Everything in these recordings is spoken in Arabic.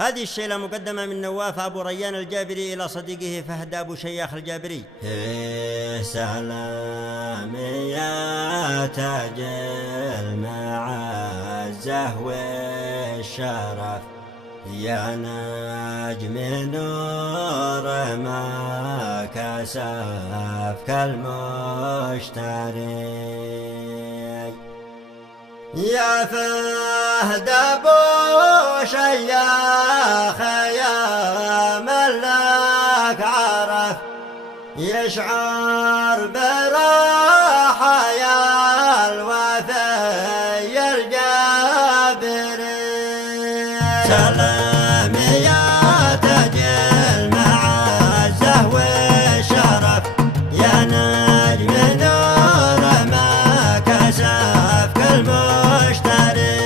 هذه الشيلة مقدمة من نواف أبو ريان الجابري إلى صديقه فهد أبو شياخ الجابري. سلام يا تاج المعزة والشرف، يا نجم نور ما كسفك المشتري، يا فهد أبو شياخ يا ملك عرف، يشعر براحة يا الوفي الجابري. سلام يا تاج المعزة والشرف، يا نجم نور ما كسفك المشتري،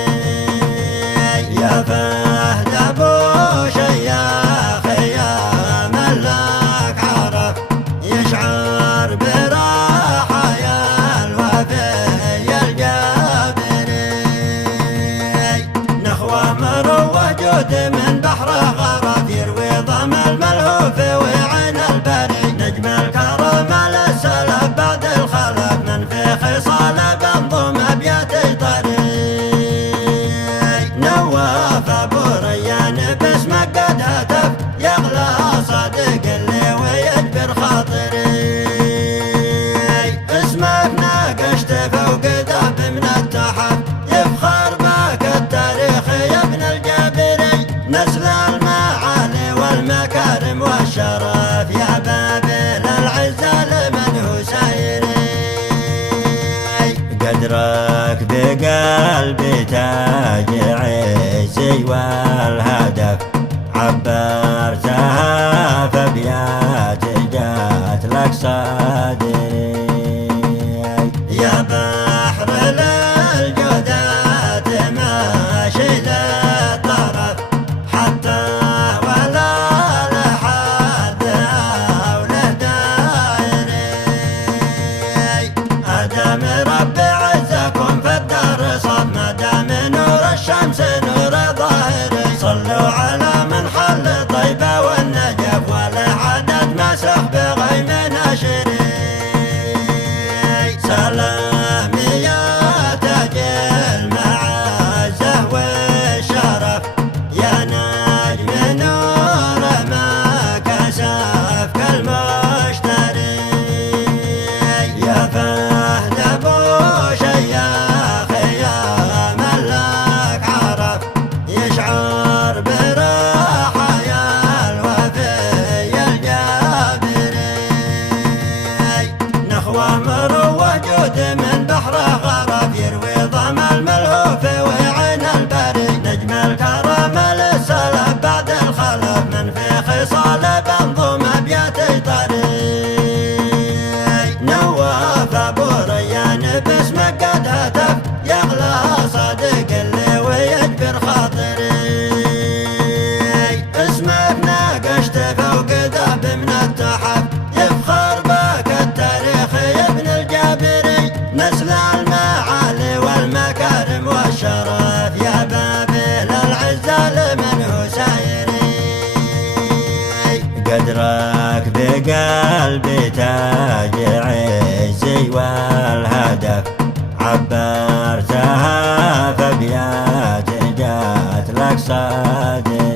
يا فهد أبو شياخ يا ملك عرف، يشعر براحة يا الوفي الجابري. نخوة مروة جود من بحره غرف، يروي ضم الملهوف وعين البري، نجم الكرم للسلف بعد الخلف، من في خصاله بنظم ابيات طريق. نواف ابو ريان باسمك قد هتف، يغلى صديق اللي ويجبر خاطري، اسمك ناقشت فوق ذهب من التحف، يفخر بك التاريخ يا ابن الجابري، نسل المعالي والمكارم والشرف، يا بابل العزة لمن هو سايري. قدرك بقلبي تاج عزي والهدف، عبرتها فابيات جات لك صدري، يا بحر للجودات ماشي للطرف، حتى ولا لحد وله دايري، أدم رب عزكم في الدار صب، مدام نور الشمس نور ظاهري، صلوا على من حل طيبة والنجف، ولا عدد مسح بغيم ناشري. سلام يا تاج المعزة والشرف، يا نجم نور ما كسفك المشتري، يا فهد أبو شياخ يا ملك عرف، يشعر براحة يا الوفي الجابري. نخوة مروة جود من بحره غرف، يروي ضم الملهوف وعين البري، نجم الكرم للسلف بعد الخلف، من في خصاله بنظم ابيات طريق. نواف ابو ريان باسمك قد هتف، يغلى صديق اللي ويجبر خاطري، اسمك ناقشت فوق ذهب من التحف، يفخر بك التاريخ يا ابن الجابري، نسل المعالي والمكارم والشرف، يا بابل العزة لمن هو سايري. قدرك بقلبي تاج عزي والهدف، عبرتها فابيات جات لك صدري.